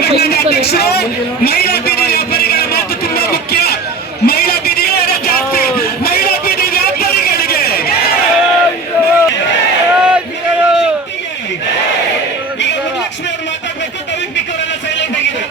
ಮಹಿಳಾ ಬೀದಿ ವ್ಯಾಪಾರಿಗಳ ಮಾತು ತುಂಬಾ ಮುಖ್ಯ. ಮಹಿಳಾ ಬೀದಿಗಳ ಜಾಸ್ತಿ, ಮಹಿಳಾ ಬೀದಿ ವ್ಯಾಪಾರಿಗಳಿಗೆ ಈಗ ಲಕ್ಷ್ಮಿ ಅವರು ಮಾತಾಡ್ಬೇಕು. ತವಿಕ್ ಅವರೆಲ್ಲ ಸೈಲೆಂಟ್ ಆಗಿದೆ.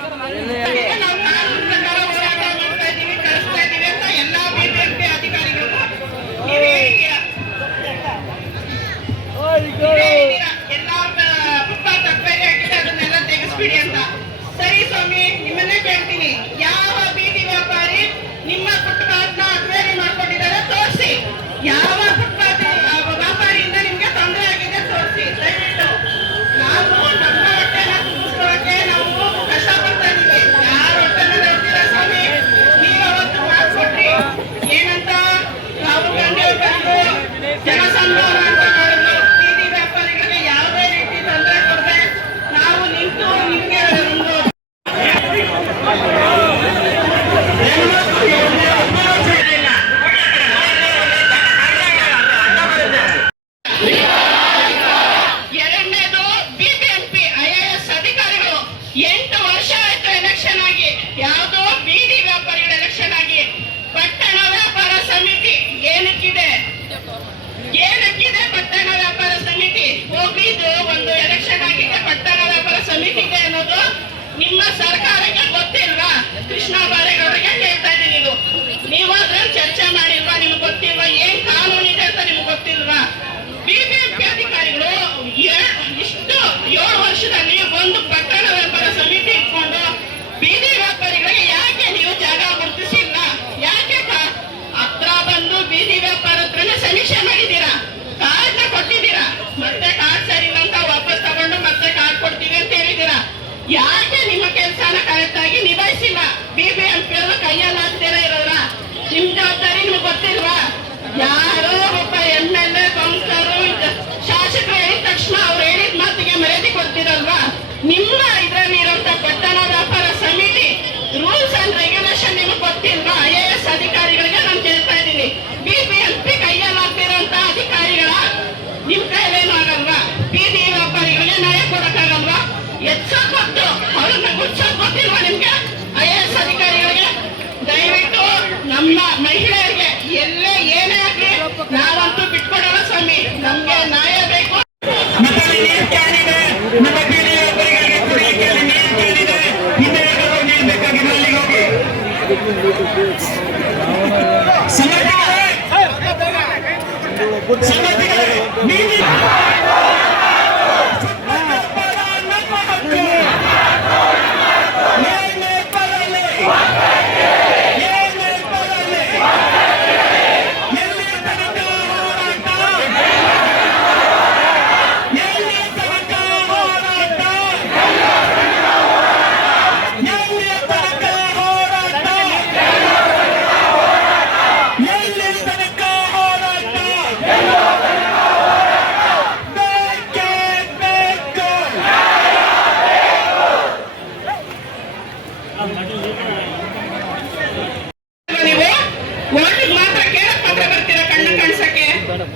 ಸರಿ ಸ್ವಾಮಿ, ನಿಮ್ಮನ್ನೇ ಕೇಳ್ತೀನಿ, ಯಾವ ಬೀದಿ ವ್ಯಾಪಾರಿ ನಿಮ್ಮ ಫುಟ್ಪಾತ್ನ ಅಕ್ವೇರಿ ಮಾಡ್ಕೊಂಡಿದ್ದಾರೆ ತೋರಿಸಿ. ಯಾವ ಫುಟ್ಪಾತ್ ವ್ಯಾಪಾರಿಯಿಂದ ನಿಮ್ಗೆ ತೊಂದರೆ ಆಗಿದೆ ತೋರಿಸಿ ದಯವಿಟ್ಟು. ನಾವು ನಮ್ಮ ಹೊಟ್ಟೆನ ತುಂಬಿಸ್ಕೊಳ್ಳೋಕೆ ನಾವು ಕಷ್ಟಪಡ್ತಾ ಇದೀವಿ. ಯಾರ ಹೊಟ್ಟೆನ ನೋಡ್ತೀರಾ ಸ್ವಾಮಿ? ನೀವು ಅವತ್ತು ಮಾಡ್ಕೊಟ್ರಿ ಏನಂತ ರಾಹುಲ್ ಗಾಂಧಿ ಅವರು ಬಂದು ಜನಸಂಧಾನ ಅಂತ ಮಾಡಿದ್ರು. ಬೀದಿ ವ್ಯಾಪಾರಿಗಳಿಗೆ ಯಾವುದೇ ರೀತಿ ತೊಂದರೆ ಕೊಡದೆ ನಾವು ನಿಂತು ನಿಮ್ಗೆ ಒಂದು ಎರಡನೇದು ಬಿಬಿಎಂಪಿ IAS ಅಧಿಕಾರಿಗಳು 8 ವರ್ಷ ಆಯ್ತು ಎಲೆಕ್ಷನ್ ಆಗಿ. ಯಾವುದೋ ಬೀದಿ ವ್ಯಾಪಾರಿಗಳ ಎಲೆಕ್ಷನ್ ಆಗಿ. ಪಟ್ಟಣ ವ್ಯಾಪಾರ ಸಮಿತಿ ಏನಕ್ಕಿದೆ ಪಟ್ಟಣ ವ್ಯಾಪಾರ ಸಮಿತಿ? ಹೋಗಿದ್ದು ಒಂದು ಎಲೆಕ್ಷನ್ ಆಗಿದೆ, ಪಟ್ಟಣ ವ್ಯಾಪಾರ ಸಮಿತಿಗೆ ಅನ್ನೋದು ನಿಮ್ಮ ಸರ್ಕಾರಕ್ಕೆ ಗೊತ್ತಿಲ್ವಾ? ಕೃಷ್ಣ ಬಾರೇಗೌಡರಿಗೆ ಕೇಳ್ತಾ ಇದ್ದೀನಿ. ನೀವು ಅದ್ರಲ್ಲಿ ಚರ್ಚೆ ಮಾಡಿಲ್ವಾ? ನಿಮ್ಗೆ ಗೊತ್ತಿಲ್ವಾ? ಏನ್ ಕಾನೂನಿದೆ ಅಂತ ನಿಮ್ಗೆ ಗೊತ್ತಿಲ್ವಾ? ಬಿಬಿಎಂಪಿ ಅಧಿಕಾರಿಗಳು ಇಷ್ಟು 7 ವರ್ಷದಲ್ಲಿ ಒಂದು ಪಟ್ಟಣ ವ್ಯಾಪಾರ ಸಮಿತಿ ಇಟ್ಕೊಂಡು ಬೀದಿ ವ್ಯಾಪಾರಿಗಳಿಗೆ ಯಾಕೆ ನೀವು ಜಾಗ ಗುರುತಿಸಿಲ್ಲ? ಯಾಕೆ ಹತ್ರ ಬಂದು ಬೀದಿ ವ್ಯಾಪಾರ ಹತ್ರನೇ ಸಮೀಕ್ಷೆ ಮಾಡಿದ್ದೀರಾ, ಕಾರ್ಡ್ನ ಕೊಟ್ಟಿದ್ದೀರಾ, ಮತ್ತೆ ಕಾರ್ಡ್ ಸರಿ ಇಲ್ಲ ಅಂತ ವಾಪಸ್ ತಗೊಂಡು ಮತ್ತೆ ಕಾರ್ಡ್ ಕೊಡ್ತೀವಿ ಅಂತ ಹೇಳಿದ್ದೀರಾ. ಯಾಕೆ ನಿಮ್ಮ ಕೆಲಸನ ಕರೆಕ್ಟ್ ಆಗಿ ನಿಭಾಯಿಸಿಲ್ಲ? ಬಿಬಿಎಂಪಿ ಅವರು ಕೈಯಲ್ಲಿ ಆಗ್ತೀರಾ ಇರೋರ? ನಿಮ್ ಜವಾಬ್ದಾರಿ ನಿಮ್ಗೆ ಗೊತ್ತಿಲ್ವಾ? ಯಾರೋ ಒಬ್ಬ MLA ಕೌನ್ಸಿಲರು ಶಾಸಕರು ಹೇಳಿದ ತಕ್ಷಣ ಅವ್ರು ಹೇಳಿದ ಮಾತಿಗೆ ಮರ್ಯಾದೆ ಕೊಡ್ತಿರಲ್ವಾ? ನಿಮ್ಮ ಇದರಲ್ಲಿ ಇರುವಂತ ಪಟ್ಟಣ ವ್ಯಾಪಾರ ಸಮಿತಿ ರೂಲ್ಸ್ ಅಂಡ್ ರೆಗ್ಯುಲೇಷನ್ ನಿಮ್ಗೆ ಗೊತ್ತಿಲ್ವಾ? IAS ಅಧಿಕಾರಿಗಳಿಗೆ ನಾನು ಕೇಳ್ತಾ ಇದ್ದೀನಿ. ಬಿಬಿಎಂಪಿ ಕೈಯಲ್ಲಿ ಆಗ್ತಿರೋಂತ ಅಧಿಕಾರಿಗಳ ನಿಮ್ ಕೈಲೇನು ಆಗಲ್ವಾ? ಬೀದಿ ವ್ಯಾಪಾರಿಗಳಿಗೆ ನ್ಯಾಯ ಕೊಡಕ್ಕಾಗಲ್ವಾ? ಎಚ್ಚರಿಕೆ ಕೊಟ್ಟು ಅವ್ರನ್ನ ಗುರ್ಸೋಕ್ ಗೊತ್ತಿಲ್ವಾ ನಿಮ್ಗೆ? IAS ಅಧಿಕಾರಿಗಳಿಗೆ ದಯವಿಟ್ಟು ನಮ್ಮ ಮಹಿಳೆಯರಿಗೆ ಎಲ್ಲೇ ಏನೇ ಆಗ್ಲಿ ನಾವಂತೂ ಬಿಟ್ಕೊಡಲ್ಲ ಸ್ವಾಮಿ. ನಮ್ಗೆ ನ್ಯಾಯ ಬೇಕು. ನೀರು ಕ್ಯಾನಿದೆ, ನಮ್ಮ ಬೀದಿ ವ್ಯಾಪಾರಿಗಳಿಗೆ ಕುಡಿಯಕ್ಕೆ ನೀರು ಕ್ಯಾನಿದೆ. ಹಿಂದೆ ನೀರು ಬೇಕಾಗಿದೆ, ಅಲ್ಲಿಗೆ ಹೋಗಿ. ಸಂಗತಿಗಳೇ ಬೀದಿ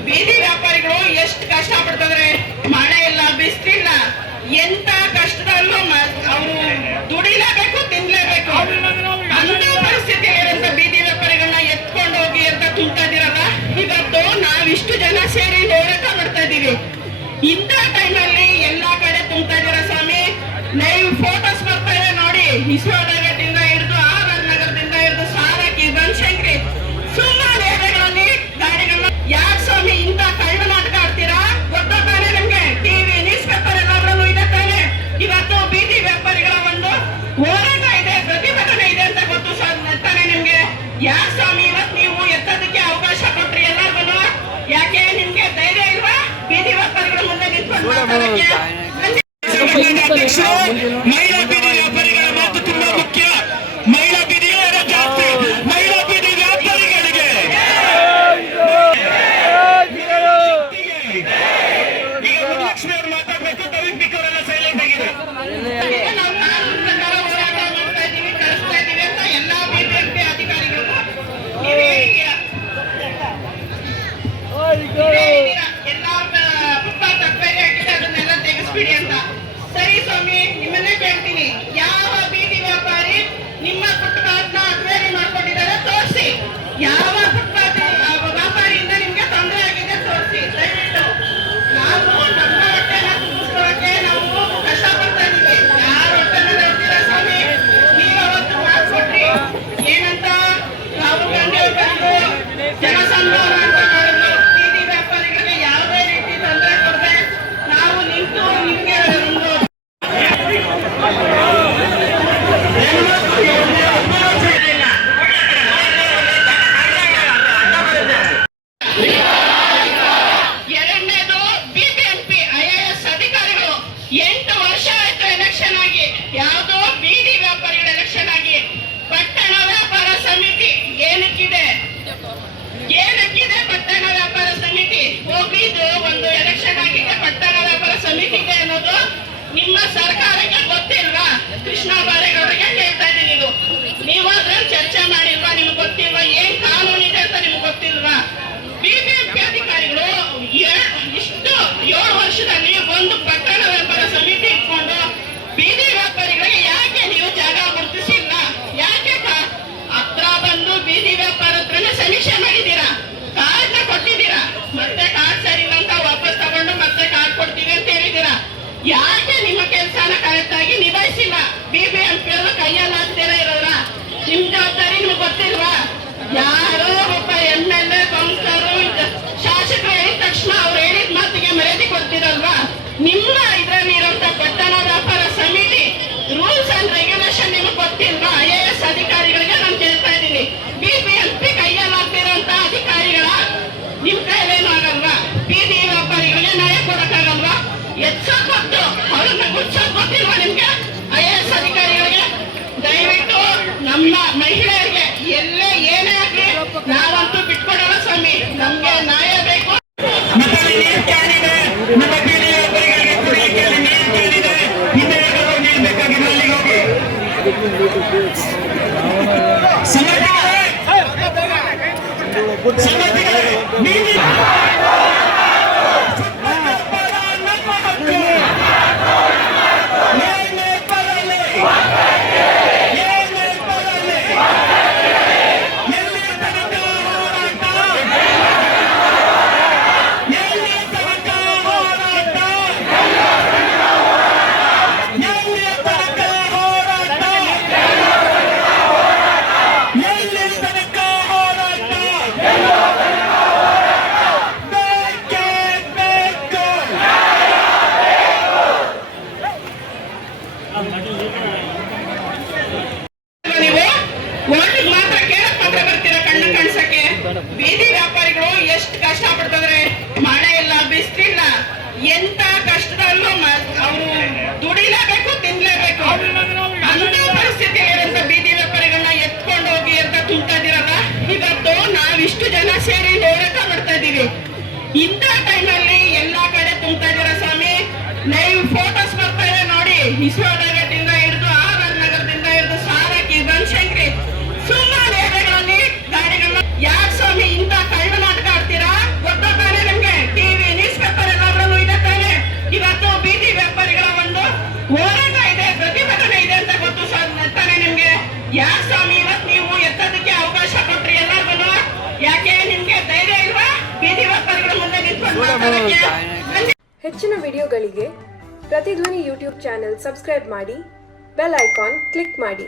ಬೀದಿ ವ್ಯಾಪಾರಿಗಳು ಎಷ್ಟು ಕಷ್ಟ ಪಡ್ತಿದ್ರೆ, ಮಳೆ ಇಲ್ಲ, ಬಿಸಿಲಿಲ್ಲ, ಎಂತ ಕಷ್ಟದಲ್ಲೂ ಅವರು ದುಡಿಲೇಬೇಕು, ತಿನ್ಲೇಬೇಕು. ಅಂತ ಪರಿಸ್ಥಿತಿ ಇರೋಂತ ಬೀದಿ ವ್ಯಾಪಾರಿಗಳನ್ನ ಎತ್ಕೊಂಡು ಹೋಗಿ ಅಂತ ತುಂಬ್ತಾ ಇದೀರಲ್ಲ. ಇವತ್ತು ನಾವಿಷ್ಟು ಜನ ಸೇರಿ ಹೋರಾಟ ಮಾಡ್ತಾ ಇದೀವಿ. ಇಂಥ ಟೈಮಲ್ಲಿ ಎಲ್ಲಾ ಕಡೆ ತುಂಬ್ತಾ ಇದೀರ ಸ್ವಾಮಿ. ನೀವು ಫೋಟೋಸ್ ಬರ್ತಾ ಇದೆ ನೋಡಿ, ವಿಶ್ವನಗರದಿಂದ ಹಿಡಿದು RR ನಗರದಿಂದ ಹಿಡಿದು ಸಾರಕ್ಕಿ, ಬನಶಂಕರಿ, ಸುಮಾರು ಏರಿಯಾಗಳಲ್ಲಿ ಗಾಡಿಗಳನ್ನ. ಯಾಕೆ ಸ್ವಾಮಿ ಇಂಥ ಕಳ್ಳ ನಾಟಕ ಆಡ್ತೀರಾ? ಗೊತ್ತಾನೆ ನಿಮ್ಗೆ? ಟಿವಿ ನ್ಯೂಸ್ ಪೇಪರ್ ಎಲ್ಲಾದ್ರಲ್ಲೂ ಇದೆ ತಾನೆ. ಇವತ್ತು ಬೀದಿ ವ್ಯಾಪಾರಿಗಳ ಒಂದು ಹೋರಾಟ ಇದೆ, ಪ್ರತಿಭಟನೆ ಇದೆ ಅಂತ ಗೊತ್ತು ತಾನೆ ನಿಮ್ಗೆ? ಯಾಕೆ ಸ್ವಾಮಿ ಇವತ್ತು ನೀವು ಎತ್ತದಕ್ಕೆ ಅವಕಾಶ ಕೊಟ್ರಿ ಎಲ್ಲರಿಗೂ? ಯಾಕೆ ನಿಮ್ಗೆ ಧೈರ್ಯ ಇಲ್ವಾ ಬೀದಿ ವ್ಯಾಪಾರಿಗಳ ಮುಂದೆ ನಿಂತ್ಕೊಂಡು ಮಾತಾಡಕ್ಕೆ? ಮಹಿಳಾ ಬೀದಿ ವ್ಯಾಪಾರಿಗಳ ಮಾತು ತುಂಬಾ ಮುಖ್ಯ. ಮಹಿಳಾ ಬೀದಿಗಳ ಜಾಸ್ತಿ, ಮಹಿಳಾ ಬೀದಿ ವ್ಯಾಪಾರಿಗಳಿಗೆ ಈಗ ಲಕ್ಷ್ಮಿ ಅವರು ಮಾತಾಡ್ಬೇಕು. ತವಿಕ್ ಅವರೆಲ್ಲ ಸೈಲೆಂಟ್ ಆಗಿದೆ. ಹೋರಾಟ ಮಾಡ್ತಾ ಇದೀವಿ, ಕಳಿಸ್ತಾ ಇದೀವಿ ಅಂತ ಎಲ್ಲಾ ಬಿಬಿಎಂಪಿ ಅಧಿಕಾರಿಗಳು ನೀವು ಹೇಳಿದ್ದೀರಾ. ಎಲ್ಲ ಫುಟ್ಪಾತ್ ಅಕ್ವೇರಿ ಆಗಿದೆ, ಅದನ್ನೆಲ್ಲ ತೆಗೆಸ್ಬಿಡಿ ಅಂತ. ಸರಿ ಸ್ವಾಮಿ, ನಿಮ್ಮನ್ನೇ ಕೇಳ್ತೀನಿ, ನಿಮ್ಮ ಸರ್ಕಾರಕ್ಕೆ ಗೊತ್ತಿಲ್ವಾ? ಕೃಷ್ಣ ಬಾರೇಗೌಡರಿಗೆ ಕೇಳ್ತಾ ಇದ್ದೀನಿ. ನೀವಾದ್ರೆ ಚರ್ಚೆ ಮಾಡಿಲ್ವಾ? ನಿಮ್ಗೆ ಗೊತ್ತಿಲ್ವಾ ಏನ್ ಕಾನೂನು ಇದೆ ಅಂತ ನಿಮ್ಗೆ ಗೊತ್ತಿಲ್ವಾ? ಬಿಬಿಎಂಪಿ ಅಧಿಕಾರಿಗಳು ಇಷ್ಟು 7 ವರ್ಷದಲ್ಲಿ ಒಂದು ಪಟ್ಟಣ ವ್ಯಾಪಾರ ಸಮಿತಿ ಇಟ್ಕೊಂಡು ಬೀದಿ ವ್ಯಾಪಾರಿಗಳಿಗೆ ಯಾಕೆ ನೀವು ಜಾಗ ಗುರುತಿಸಿಲ್ಲ? ಯಾಕೆ ಹತ್ರ ಬಂದು ಬೀದಿ ವ್ಯಾಪಾರ ಹತ್ರನೇ ಸಮೀಕ್ಷೆ ಮಾಡಿದ್ದೀರಾ, ಕಾರ್ಡ್ನ ಕೊಟ್ಟಿದ್ದೀರಾ, ಮತ್ತೆ ಕಾರ್ಡ್ ಸರಿ ಇಲ್ಲ ಅಂತ ವಾಪಸ್ ತಗೊಂಡು ಮತ್ತೆ ಕಾರ್ಡ್ ಕೊಡ್ತೀವಿ ಅಂತ ಹೇಳಿದ್ದೀರಾ. ಯಾಕೆ ನಿಮ್ಮ ಕೆಲಸನ ಕರೆಕ್ಟ್ ಆಗಿ ನಿಭಾಯಿಸಿಲ್ಲ? ಬಿಬಿಎಂಪಿ ಅವರು ಕೈಯಲ್ಲಿ ಆಗ್ತೀರಾ ಇರೋರ ನಿಮ್ ಜವಾಬ್ದಾರಿ ನಿಮ್ಗೆ ಗೊತ್ತಿಲ್ವಾ? ಯಾರೋ ಒಬ್ಬ MLA ಕೌನ್ಸಿಲರು ಶಾಸಕರು ಹೇಳಿದ ತಕ್ಷಣ ಅವ್ರು ಹೇಳಿದ ಮಾತಿಗೆ ಮರ್ಯಾದೆ ಕೊಡ್ತಿರಲ್ವಾ? ನಿಮ್ಮ ಇದರಲ್ಲಿ ಇರುವಂತ ಪಟ್ಟಣ ವ್ಯಾಪಾರ ಸಮಿತಿ ರೂಲ್ಸ್ ಅಂಡ್ ರೆಗ್ಯುಲೇಷನ್ ನಿಮಗೆ ಗೊತ್ತಿಲ್ವಾ? IAS ಅಧಿಕಾರಿಗಳಿಗೆ ನಾನು ಕೇಳ್ತಾ ಇದ್ದೀನಿ. ಬಿಬಿಎಂಪಿ ಕೈಯಲ್ಲಿ ಆಗ್ತಿರೋಂತ ಅಧಿಕಾರಿಗಳ ನಿಮ್ ಕೈಲೇನು ಆಗಲ್ವಾ? ಬೀದಿ ವ್ಯಾಪಾರಿಗಳಿಗೆ ನ್ಯಾಯ ಕೊಡಕ್ಕಾಗಲ್ವಾ? ಎಚ್ಚಕ್ ಗೊತ್ತು, ಅವ್ರನ್ನ ಗುಡ್ಸಕ್ ಗೊತ್ತಿಲ್ವಾ ನಿಮ್ಗೆ? IAS ಅಧಿಕಾರಿಗಳಿಗೆ ದಯವಿಟ್ಟು ನಮ್ಮ ಮಹಿಳೆಯರಿಗೆ ಎಲ್ಲೇ ಏನೇ ಆಗ್ಲಿ ನಾವಂತೂ ಬಿಟ್ಕೊಡಲ್ಲ ಸ್ವಾಮಿ. ನಮ್ಗೆ ನ್ಯಾಯ ಬೇಕು. ನಮ್ಮಲ್ಲಿ ನೀರು ಕ್ಯಾನ್ ಇದೆ, ನಮ್ಮ ಬೀದಿ ವ್ಯಾಪಾರಿಗಳಿಗೆ ಕುಡಿಯಕ್ಕೆ ನೀರು ಕ್ಯಾನ್ ಇದೆ. ಹಿಂದೆ ಯಾರಾದ್ರೂ ನೀರು ಬೇಕಾಗಿಲ್ಲ ಅಲ್ಲಿಗೆ ಹೋಗಿ. ಸಂಗತಿಗಳೇ, ಬೀದಿ ನೀವು ಓಟಿಗೆ ಮಾತ್ರ ಕೇಳಕ್ ಮಾತ್ರ ಬರ್ತೀರಾ ಕಣ್ಣು ಕಾಣಿಸಕ್ಕೆ. ಬೀದಿ ವ್ಯಾಪಾರಿಗಳು ಎಷ್ಟು ಕಷ್ಟ ಪಡ್ತಿದ್ರೆ, ಮಳೆ ಇಲ್ಲ, ಬಿಸಿಲಿಲ್ಲ, ಎಂತ ಕಷ್ಟದಲ್ಲೂ ಅವರು ದುಡಿಲೇಬೇಕು, ತಿನ್ಲೇಬೇಕು. ಅಂತ ಪರಿಸ್ಥಿತಿಯಲ್ಲಿರುವಂತ ಬೀದಿ ವ್ಯಾಪಾರಿಗಳನ್ನ ಎತ್ಕೊಂಡು ಹೋಗಿ ಅಂತ ತುಂಬ್ತಾ ಇದೀರಲ್ಲ. ಇವತ್ತು ನಾವಿಷ್ಟು ಜನ ಸೇರಿ ಹೋರಾಟ ಮಾಡ್ತಾ ಇದೀವಿ. ಇಂಥ ಟೈಮಲ್ಲಿ ಎಲ್ಲಾ ಕಡೆ ತುಂಬ್ತಾ ಇದೀರ ಸ್ವಾಮಿ. ಲೈವ್ ಫೋಟೋಸ್ ಬರ್ತಾ ಇದೆ ನೋಡಿ. ವಿಶ್ವನಗರದಿಂದ ಹಿಡಿದು ಆರ್ ನಗರದಿಂದ ಹಿಡಿದು ಸಾರಕ್ಕಿ, ಬನಶಂಕರಿ, ಸುಮಾರು ಏರಿಯಾಗಳಲ್ಲಿ ಗಾಡಿಗಳನ್ನ ಯಾಕೆ ಸ್ವಾಮಿ ಇಂಥ ಕಳ್ಳ ನಾಟಕ ಆಡ್ತೀರಾ? ಗೊತ್ತಾನೆ ನಿಮ್ಗೆ? ಟಿವಿ ನ್ಯೂಸ್ ಪೇಪರ್ ಎಲ್ಲಾದ್ರಲ್ಲೂ ಇದೆ ತಾನೆ. ಇವತ್ತು ಬೀದಿ ವ್ಯಾಪಾರಿಗಳ ಒಂದು ಹೋರಾಟ ಇದೆ, ಪ್ರತಿಭಟನೆ ಇದೆ ಅಂತ ಗೊತ್ತು ತಾನೆ ನಿಮ್ಗೆ? ಯಾಕೆ ಸ್ವಾಮಿ ಇವತ್ತು ನೀವು ಎತ್ತದಕ್ಕೆ ಅವಕಾಶ ಕೊಟ್ರಿ ಎಲ್ಲರಿಗೂ? ಯಾಕೆ ನಿಮ್ಗೆ ಧೈರ್ಯ ಇಲ್ವಾ ಬೀದಿ ವ್ಯಾಪಾರಿಗಳ ಮುಂದೆ ನಿಂತ್ಕೊಂಡು ಮಾತಾಡಕ್ಕೆ? ಹೆಚ್ಚಿನ ವಿಡಿಯೋಗಳಿಗೆ ಪ್ರತಿಧ್ವನಿ ಯೂಟ್ಯೂಬ್ ಚಾನೆಲ್ ಸಬ್ಸ್ಕ್ರೈಬ್ ಮಾಡಿ, ಬೆಲ್ ಐಕಾನ್ ಕ್ಲಿಕ್ ಮಾಡಿ.